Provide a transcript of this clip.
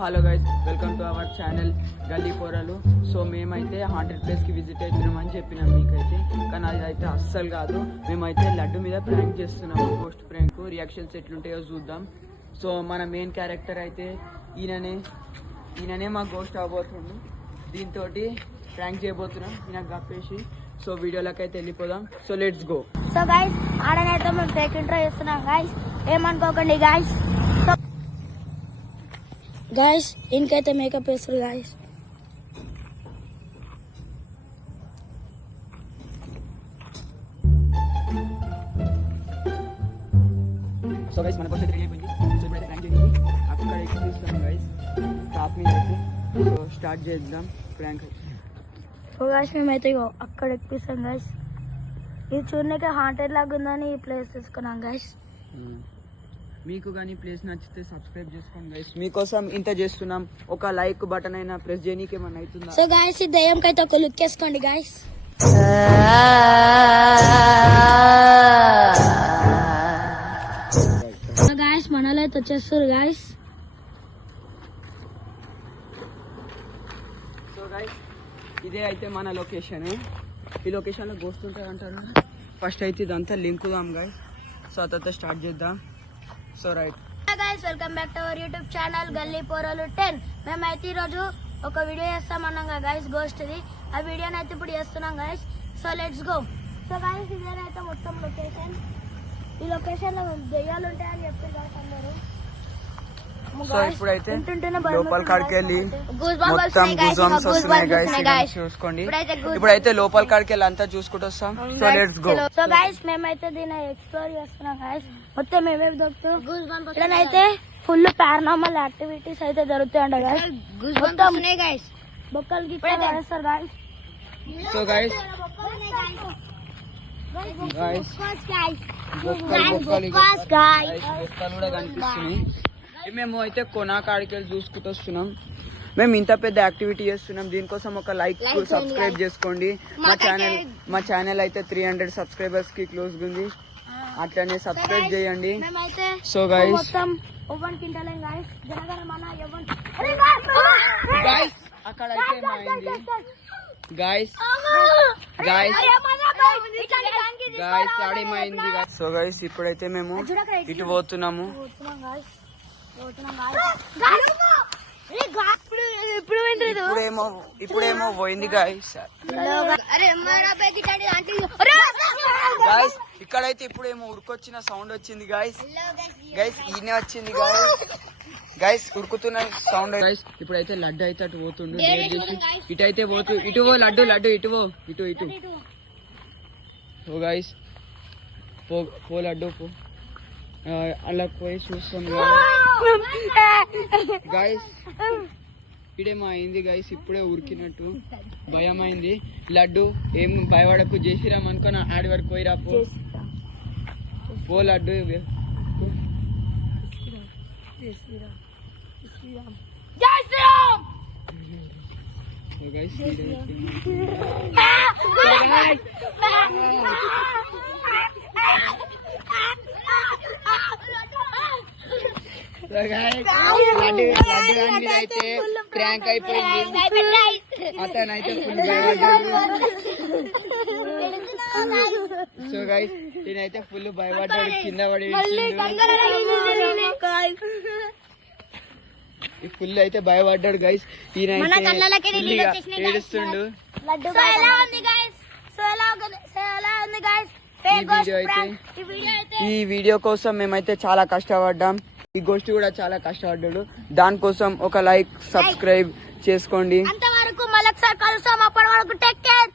Hello guys, welcome to our channel గల్లీ పోరలు. So మేమైతే haunted ప్లేస్కి విజిట్ అవుతున్నామని చెప్పినాం మీకైతే, కానీ అది అయితే అస్సలు కాదు. మేమైతే లడ్డు మీద ప్రాంక్ చేస్తున్నాము, పోస్ట్ ప్రాంక్. రియాక్షన్స్ ఎట్లుంటాయో చూద్దాం. సో మన మెయిన్ క్యారెక్టర్ అయితే ఈయననే మా గోస్ట్ అవబోతుంది. దీంతో ప్రాంక్ చేయబోతున్నాం ఈయన గప్పేసి. సో వీడియోలోకి అయితే వెళ్ళిపోదాం. So let's go. So guys, ఆడనైతే మేము ఫేక్ ఇంట్రో చేస్తున్నాం గైస్, ఏమనుకోకండి గైస్. గైస్ ఇంకైతే మేకప్ వేస్తారు గైస్. సో గైస్ మన కోసం రెడీ అయిపోయింది. సో ఇప్పుడైతే ప్రాంక్ చేయండి. అక్కడ ఎక్కిస్తాం గైస్, టాప్ మీద అయితే. సో స్టార్ట్ చేద్దాం ప్రాంక్ అయితే. సో గైస్ మేమైతే ఇగో అక్కడ ఎక్కిస్తాం గైస్. ఇది చూడడానికి హాంటెడ్ లాగా ఉందని ఈ ప్లేస్ తీసుకున్నాం గైస్. మీకు కానీ ప్లేస్ నచ్చితే సబ్స్క్రైబ్ చేసుకోండి గైస్. మీకోసం ఇంత చేస్తున్నాం, ఒక లైక్ బటన్ అయినా ప్రెస్ చేయనీకి ఏమన్నా అవుతుందా? సో గైస్ ఈ దయ్యంకైతే ఒక లుక్ వేసుకోండి గైస్. సో గైస్ మనలో అయితే వచ్చేస్తారు గైస్. సో గైస్ ఇదే అయితే మన లొకేషన్. ఈ లొకేషన్ లో గోస్ట్ ఉంటాయి అంటారు. ఫస్ట్ అయితే ఇదంతా లింకుదాం గైస్. సో అదంతా స్టార్ట్ చేద్దాం. So right guys, welcome back to our YouTube channel గల్లీ పోరలు 10. మేమైతే ఈరోజు ఒక వీడియో చేస్తామన్నాం గైస్, గోస్ట్ది. ఆ వీడియోని అయితే ఇప్పుడు చేస్తున్నాం guys. So let's go. So guys ఇదేనైతే మొత్తం లొకేషన్. ఈ లొకేషన్ లో దెయ్యాలు ఉంటాయని చెప్పారు గైస్ అందరూ. సో ఇప్పుడైతే లోపల కాడికి వెళ్ళి మొత్తం గూజ్బంప్స్ వస్తున్నాయి గైస్, చూసుకోండి. ఇప్పుడైతే లోపల కాడికి వెళ్ళి అంతా చూసుకుంటూ వస్తాం. So let's go. So guys మేమైతే దీన్ని ఎక్స్ప్లోర్ చేస్తున్నాం గైస్. మొత్తం మేమేమి దొరుకుతాం ఇక్కడైతే ఫుల్ పారానార్మల్ యాక్టివిటీస్ అయితే జరుగుతాయంట గైస్. మొత్తం బొక్కలు గిక్కలు వేస్తారు గైస్. సో గైస్ బొక్కలు కూడా కనిపిస్తున్నాయి. మేము అయితే కొనాకాడికి వెళ్ళి చూసుకుంటూ వస్తున్నాం. మేము ఇంత పెద్ద యాక్టివిటీ చేస్తున్నాం, దీనికోసం ఒక లైక్ సబ్స్క్రైబ్ చేసుకోండి. మా ఛానల్ అయితే 300 సబ్స్క్రైబర్స్ కి క్లోజ్ ఉంది, అట్లనే సబ్స్క్రైబ్ చేయండి. సో గైస్ అక్కడ అయితే ఏమైంది గైస్ ఆడేమైంది. సో గైస్ ఇప్పుడైతే మేము ఇటు పోతున్నాము. ఇప్పుడేమో పోయింది గైస్. గైస్ ఇక్కడైతే ఇప్పుడేమో ఉడుకొచ్చిన సౌండ్ వచ్చింది గైస్. ఈయనే వచ్చింది గైస్ ఉడుకుతున్న సౌండ్ గైస్. ఇప్పుడైతే లడ్డు అయితే అటు పోతుండు, ఇటు అయితే ఇటు లడ్డు ఇటు. ఓ గైస్ పో లడ్డు పో, అలా పోయి చూస్తాం గైస్. ఇప్పుడేమో అయింది గైస్, ఇప్పుడే ఉరికినట్టు భయం అయింది. లడ్డు ఏం భయపడకు, చేసిరాం అనుకో, ఆడి వరకు పోయిరా పో లడ్డు. అయితే ప్రాంక్ అయిపోయింది, అతనైతే ఫుల్ భయపడ్డాడు. సో గైస్ నేనైతే ఫుల్ భయపడ్డాడు, కింద పడి ఫుల్ అయితే భయపడ్డాడు గైస్. ఈయన ఏడుస్తుండు. ఈ వీడియో కోసం మేమైతే చాలా కష్టపడ్డాం, ఈ గోష్ఠి కూడా చాలా కష్టపడ్డాడు. దానికోసం ఒక లైక్ సబ్స్క్రైబ్ చేసుకోండి. అంతవరకు మళ్ళీ కలుస్తాం. అప్పటి వరకు టేక్ కేర్.